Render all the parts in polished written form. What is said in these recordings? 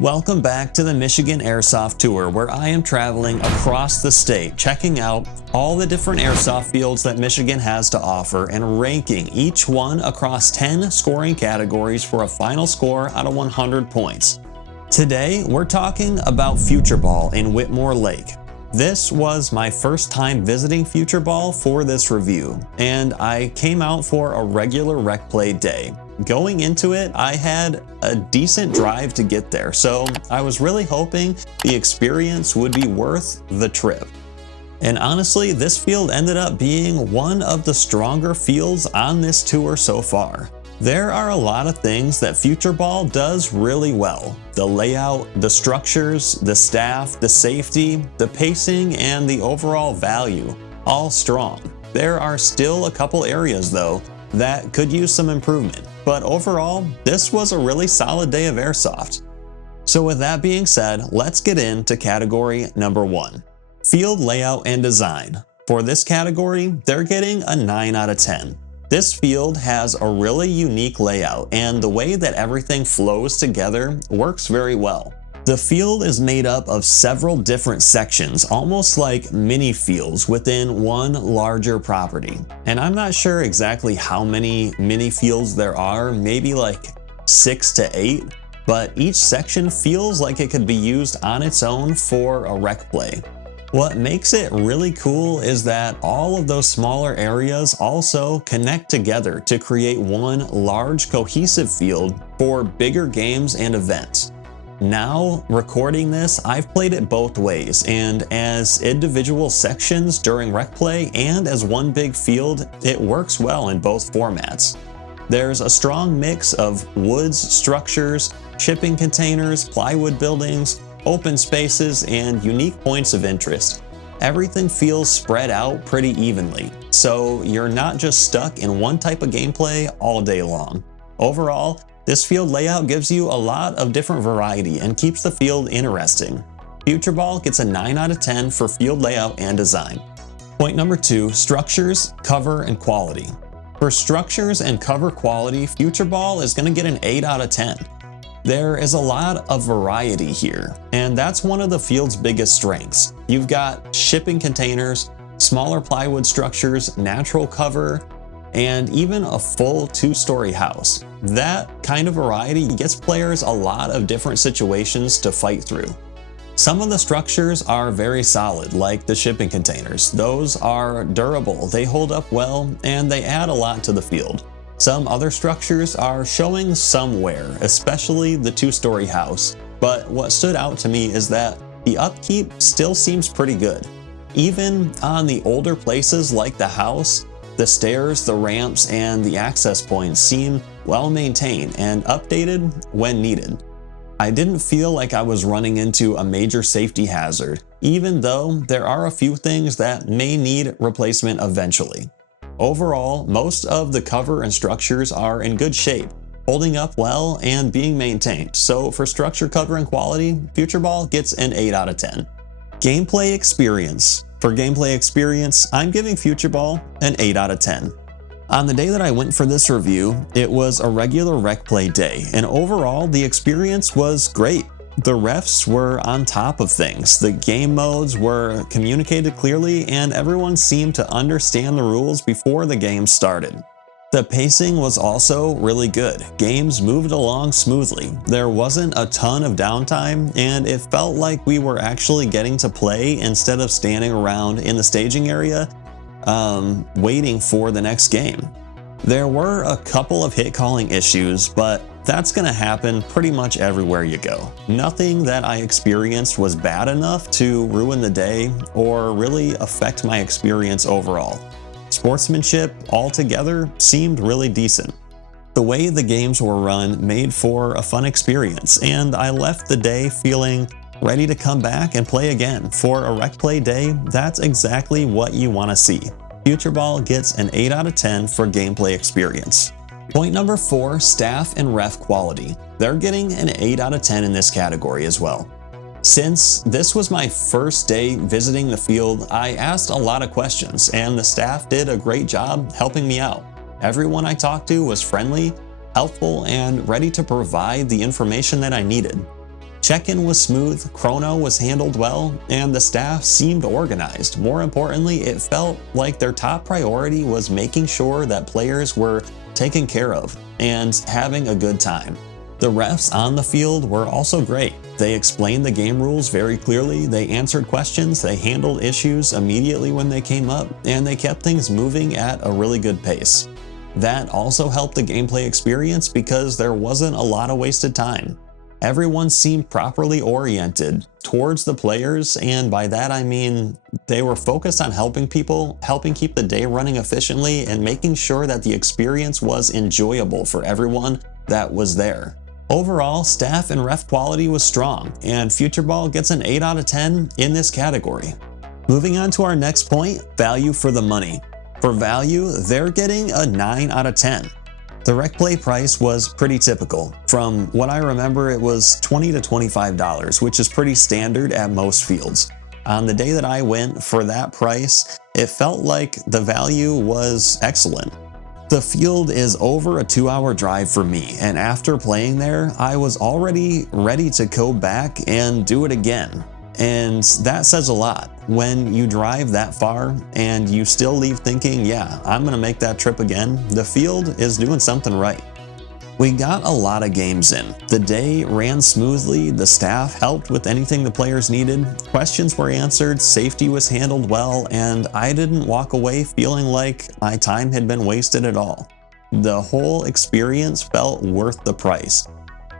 Welcome back to the Michigan Airsoft Tour, where I am traveling across the state, checking out all the different airsoft fields that Michigan has to offer and ranking each one across 10 scoring categories for a final score out of 100 points. Today, we're talking about Futureball in Whitmore Lake. This was my first time visiting Futureball for this review, and I came out for a regular rec play day. Going into it, I had a decent drive to get there, so I was really hoping the experience would be worth the trip. And honestly, this field ended up being one of the stronger fields on this tour so far. There are a lot of things that Futureball does really well. The layout, the structures, the staff, the safety, the pacing, and the overall value, all strong. There are still a couple areas though that could use some improvement. But overall, this was a really solid day of airsoft. So with that being said, let's get into category number 1. Field layout and design. For this category, they're getting a 9 out of 10. This field has a really unique layout, and the way that everything flows together works very well. The field is made up of several different sections, almost like mini fields within one larger property. And I'm not sure exactly how many mini fields there are, maybe like 6 to 8, but each section feels like it could be used on its own for a rec play. What makes it really cool is that all of those smaller areas also connect together to create one large cohesive field for bigger games and events. Now, recording this, I've played it both ways, and as individual sections during rec play and as one big field, it works well in both formats. There's a strong mix of woods, structures, shipping containers, plywood buildings, open spaces, and unique points of interest. Everything feels spread out pretty evenly, so you're not just stuck in one type of gameplay all day long. Overall, this field layout gives you a lot of different variety and keeps the field interesting. Futureball gets a 9 out of 10 for field layout and design. Point number 2, structures, cover, and quality. For structures and cover quality, Futureball is going to get an 8 out of 10. There is a lot of variety here, and that's one of the field's biggest strengths. You've got shipping containers, smaller plywood structures, natural cover, and even a full 2-story house. That kind of variety gets players a lot of different situations to fight through. Some of the structures are very solid, like the shipping containers. Those are durable, they hold up well, and they add a lot to the field. Some other structures are showing some wear, especially the 2-story house, but what stood out to me is that the upkeep still seems pretty good. Even on the older places like the house, the stairs, the ramps, and the access points seem well maintained and updated when needed. I didn't feel like I was running into a major safety hazard, even though there are a few things that may need replacement eventually. Overall, most of the cover and structures are in good shape, holding up well and being maintained. So for structure, cover, and quality, Futureball gets an 8 out of 10. Gameplay experience. For gameplay experience, I'm giving Futureball an 8 out of 10. On the day that I went for this review, it was a regular rec play day, and overall, the experience was great. The refs were on top of things, the game modes were communicated clearly, and everyone seemed to understand the rules before the game started. The pacing was also really good. Games moved along smoothly. There wasn't a ton of downtime, and it felt like we were actually getting to play instead of standing around in the staging area, waiting for the next game. There were a couple of hit calling issues, but that's gonna happen pretty much everywhere you go. Nothing that I experienced was bad enough to ruin the day or really affect my experience overall. Sportsmanship altogether seemed really decent. The way the games were run made for a fun experience, and I left the day feeling ready to come back and play again. For a rec play day, that's exactly what you want to see. Futureball gets an 8 out of 10 for gameplay experience. Point number 4, staff and ref quality. They're getting an 8 out of 10 in this category as well. Since this was my first day visiting the field, I asked a lot of questions, and the staff did a great job helping me out. Everyone I talked to was friendly, helpful, and ready to provide the information that I needed. Check-in was smooth, chrono was handled well, and the staff seemed organized. More importantly, it felt like their top priority was making sure that players were taken care of and having a good time. The refs on the field were also great. They explained the game rules very clearly, they answered questions, they handled issues immediately when they came up, and they kept things moving at a really good pace. That also helped the gameplay experience because there wasn't a lot of wasted time. Everyone seemed properly oriented towards the players, and by that I mean they were focused on helping people, helping keep the day running efficiently, and making sure that the experience was enjoyable for everyone that was there. Overall, staff and ref quality was strong, and Futureball gets an 8 out of 10 in this category. Moving on to our next point, value for the money. For value, they're getting a 9 out of 10. The rec play price was pretty typical. From what I remember, it was $20 to $25, which is pretty standard at most fields. On the day that I went for that price, it felt like the value was excellent. The field is over a 2-hour drive for me, and after playing there, I was already ready to go back and do it again. And that says a lot. When you drive that far and you still leave thinking, yeah, I'm gonna make that trip again, the field is doing something right. We got a lot of games in. The day ran smoothly, the staff helped with anything the players needed, questions were answered, safety was handled well, and I didn't walk away feeling like my time had been wasted at all. The whole experience felt worth the price.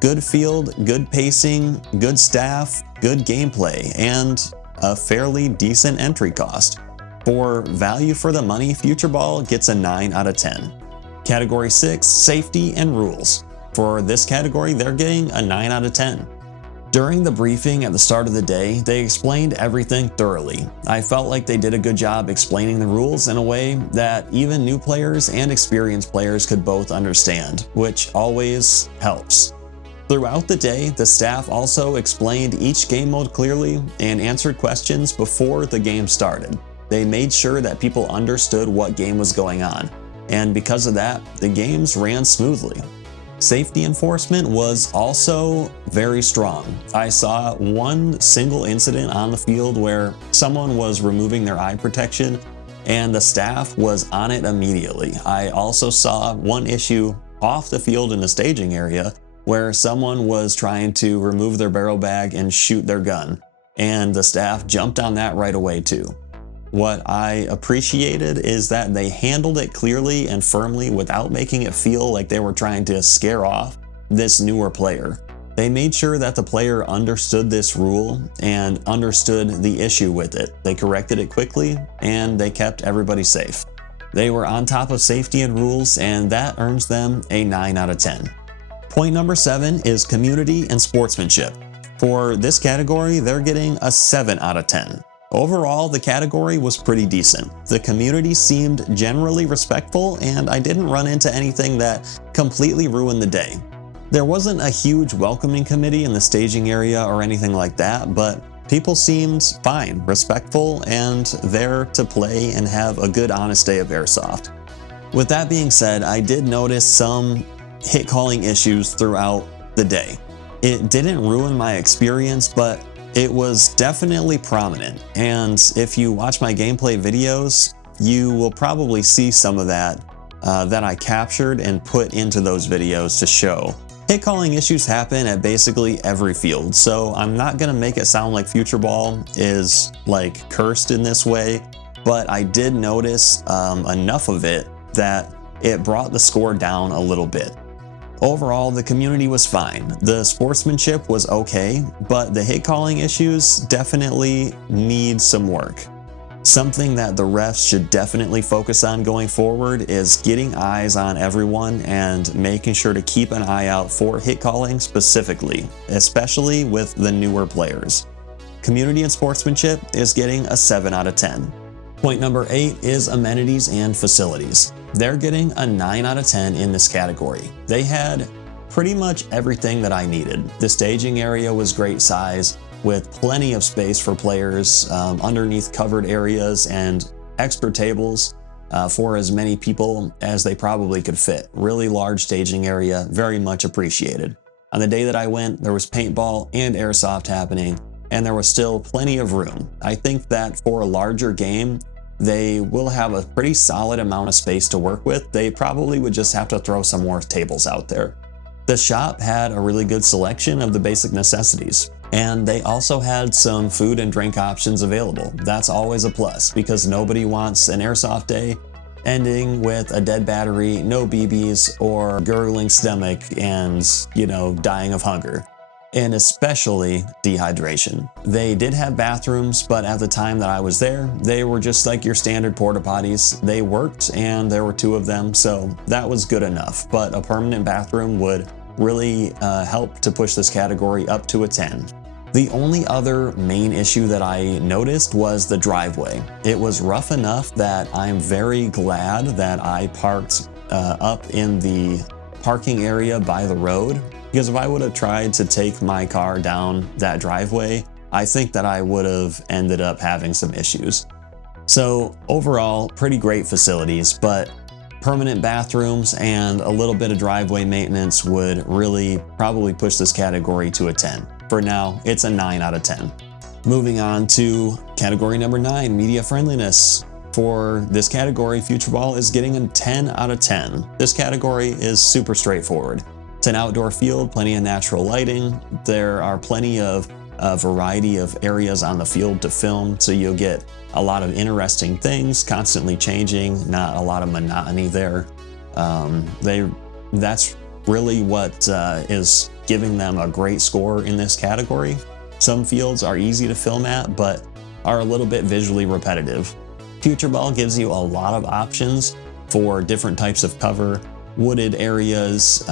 Good field, good pacing, good staff, good gameplay, and a fairly decent entry cost. For value for the money, Futureball gets a 9 out of 10. Category 6, safety and rules. For this category, they're getting a 9 out of 10. During the briefing at the start of the day, they explained everything thoroughly. I felt like they did a good job explaining the rules in a way that even new players and experienced players could both understand, which always helps. Throughout the day, the staff also explained each game mode clearly and answered questions before the game started. They made sure that people understood what game was going on, and because of that, the games ran smoothly. Safety enforcement was also very strong. I saw one single incident on the field where someone was removing their eye protection and the staff was on it immediately. I also saw one issue off the field in the staging area where someone was trying to remove their barrel bag and shoot their gun, and the staff jumped on that right away too. What I appreciated is that they handled it clearly and firmly without making it feel like they were trying to scare off this newer player. They made sure that the player understood this rule and understood the issue with it. They corrected it quickly and they kept everybody safe. They were on top of safety and rules, and that earns them a 9 out of 10. Point number 7 is community and sportsmanship. For this category, they're getting a 7 out of 10. Overall, the category was pretty decent. The community seemed generally respectful, and I didn't run into anything that completely ruined the day. There wasn't a huge welcoming committee in the staging area or anything like that, but people seemed fine, respectful, and there to play and have a good, honest day of airsoft. With that being said, I did notice some hit calling issues throughout the day. It didn't ruin my experience, but it was definitely prominent, and if you watch my gameplay videos, you will probably see some of that that I captured and put into those videos to show. Hit calling issues happen at basically every field, so I'm not gonna make it sound like Futureball is like cursed in this way, but I did notice enough of it that it brought the score down a little bit. Overall, the community was fine. The sportsmanship was okay, but the hit calling issues definitely need some work. Something that the refs should definitely focus on going forward is getting eyes on everyone and making sure to keep an eye out for hit calling specifically, especially with the newer players. Community and sportsmanship is getting a 7 out of 10. Point number 8 is amenities and facilities. They're getting a 9 out of 10 in this category. They had pretty much everything that I needed. The staging area was great size with plenty of space for players underneath covered areas and extra tables for as many people as they probably could fit. Really large staging area, very much appreciated. On the day that I went, there was paintball and airsoft happening, and there was still plenty of room. I think that for a larger game, they will have a pretty solid amount of space to work with. They probably would just have to throw some more tables out there. The shop had a really good selection of the basic necessities, and they also had some food and drink options available. That's always a plus because nobody wants an airsoft day ending with a dead battery, no BBs, or gurgling stomach and, dying of hunger. And especially dehydration. They did have bathrooms, but at the time that I was there, they were just like your standard porta potties. They worked and there were 2 of them, so that was good enough. But a permanent bathroom would really help to push this category up to a 10. The only other main issue that I noticed was the driveway. It was rough enough that I'm very glad that I parked up in the parking area by the road, because if I would have tried to take my car down that driveway, I think that I would have ended up having some issues. So overall, pretty great facilities, but permanent bathrooms and a little bit of driveway maintenance would really probably push this category to a 10. For now, it's a 9 out of 10. Moving on to category number 9, media friendliness. For this category, Futureball is getting a 10 out of 10. This category is super straightforward. It's an outdoor field, plenty of natural lighting. There are plenty of a variety of areas on the field to film, so you'll get a lot of interesting things, constantly changing, not a lot of monotony there. That's really what is giving them a great score in this category. Some fields are easy to film at, but are a little bit visually repetitive. Futureball gives you a lot of options for different types of cover, wooded areas,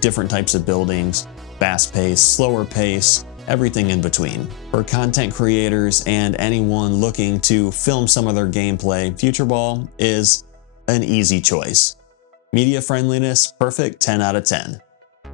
different types of buildings, fast pace, slower pace, everything in between. For content creators and anyone looking to film some of their gameplay, Futureball is an easy choice. Media friendliness, perfect, 10 out of 10.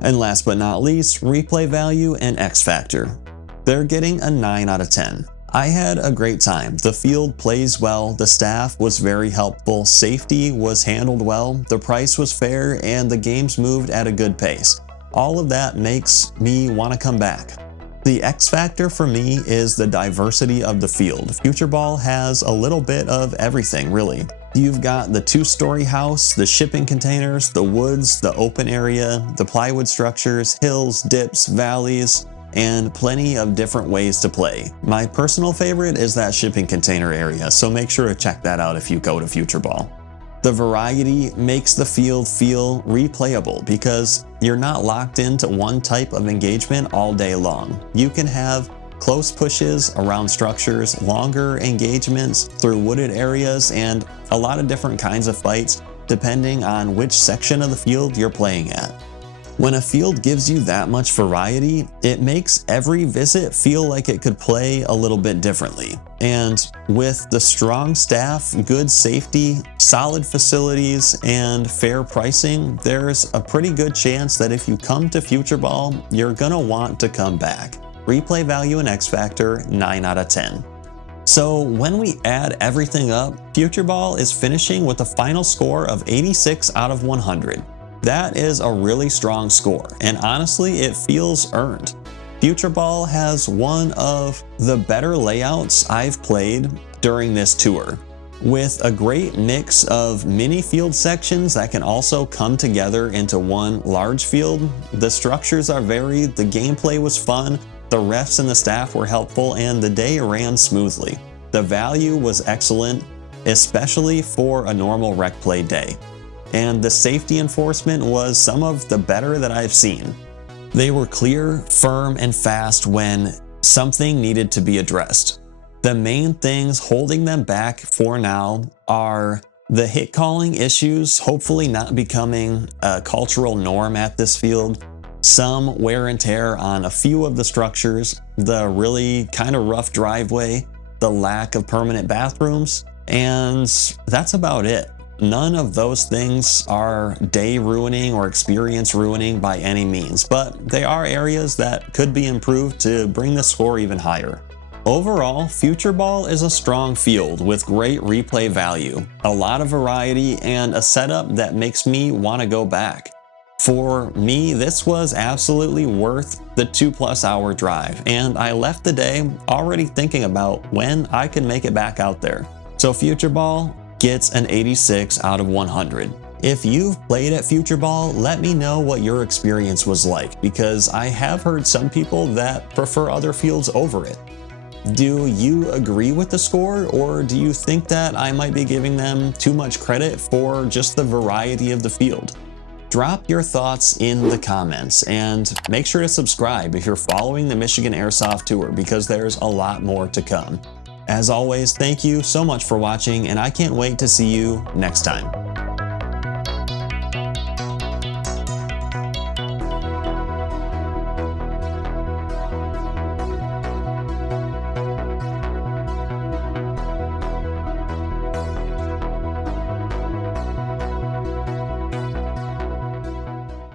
And last but not least, replay value and X Factor. They're getting a 9 out of 10. I had a great time. The field plays well, the staff was very helpful, safety was handled well, the price was fair, and the games moved at a good pace. All of that makes me want to come back. The X factor for me is the diversity of the field. Futureball has a little bit of everything, really. You've got the 2-story house, the shipping containers, the woods, the open area, the plywood structures, hills, dips, valleys, and plenty of different ways to play. My personal favorite is that shipping container area, so make sure to check that out if you go to Futureball. The variety makes the field feel replayable because you're not locked into one type of engagement all day long. You can have close pushes around structures, longer engagements through wooded areas, and a lot of different kinds of fights depending on which section of the field you're playing at. When a field gives you that much variety, it makes every visit feel like it could play a little bit differently. And with the strong staff, good safety, solid facilities, and fair pricing, there's a pretty good chance that if you come to Futureball, you're gonna want to come back. Replay value and X Factor, 9 out of 10. So when we add everything up, Futureball is finishing with a final score of 86 out of 100. That is a really strong score, and honestly, it feels earned. Futureball has one of the better layouts I've played during this tour, with a great mix of mini field sections that can also come together into one large field. The structures are varied, the gameplay was fun, the refs and the staff were helpful, and the day ran smoothly. The value was excellent, especially for a normal rec play day. And the safety enforcement was some of the better that I've seen. They were clear, firm, and fast when something needed to be addressed. The main things holding them back for now are the hit calling issues, hopefully not becoming a cultural norm at this field, some wear and tear on a few of the structures, the really kind of rough driveway, the lack of permanent bathrooms, and that's about it. None of those things are day ruining or experience ruining by any means, but they are areas that could be improved to bring the score even higher. Overall, Futureball is a strong field with great replay value, a lot of variety, and a setup that makes me want to go back. For me, this was absolutely worth the 2+ hour drive, and I left the day already thinking about when I could make it back out there. So Futureball gets an 86 out of 100. If you've played at Futureball, let me know what your experience was like, because I have heard some people that prefer other fields over it. Do you agree with the score, or do you think that I might be giving them too much credit for just the variety of the field? Drop your thoughts in the comments, and make sure to subscribe if you're following the Michigan Airsoft Tour, because there's a lot more to come. As always, thank you so much for watching, and I can't wait to see you next time.